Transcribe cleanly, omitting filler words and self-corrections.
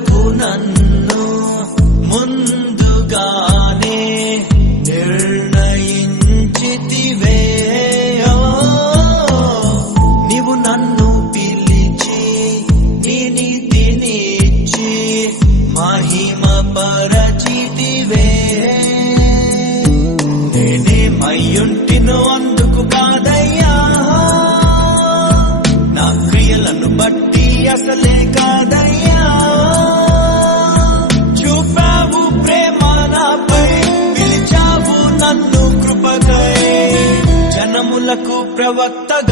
కొరకు నన్ను ముందుగానే నిర్ణయించితివే. నీవు నన్ను పిలిచి నీ నీతినిచ్చి మహిమ పరచితివే. నేనేమయ్యుంటినో అందుకు కాదయ్యా, నా క్రియలను బట్టి అసలే కాదయ్యా. చూపావు ప్రేమ నాపై, పిలిచావు నన్ను కృపకై, జనములకు ప్రవక్తగా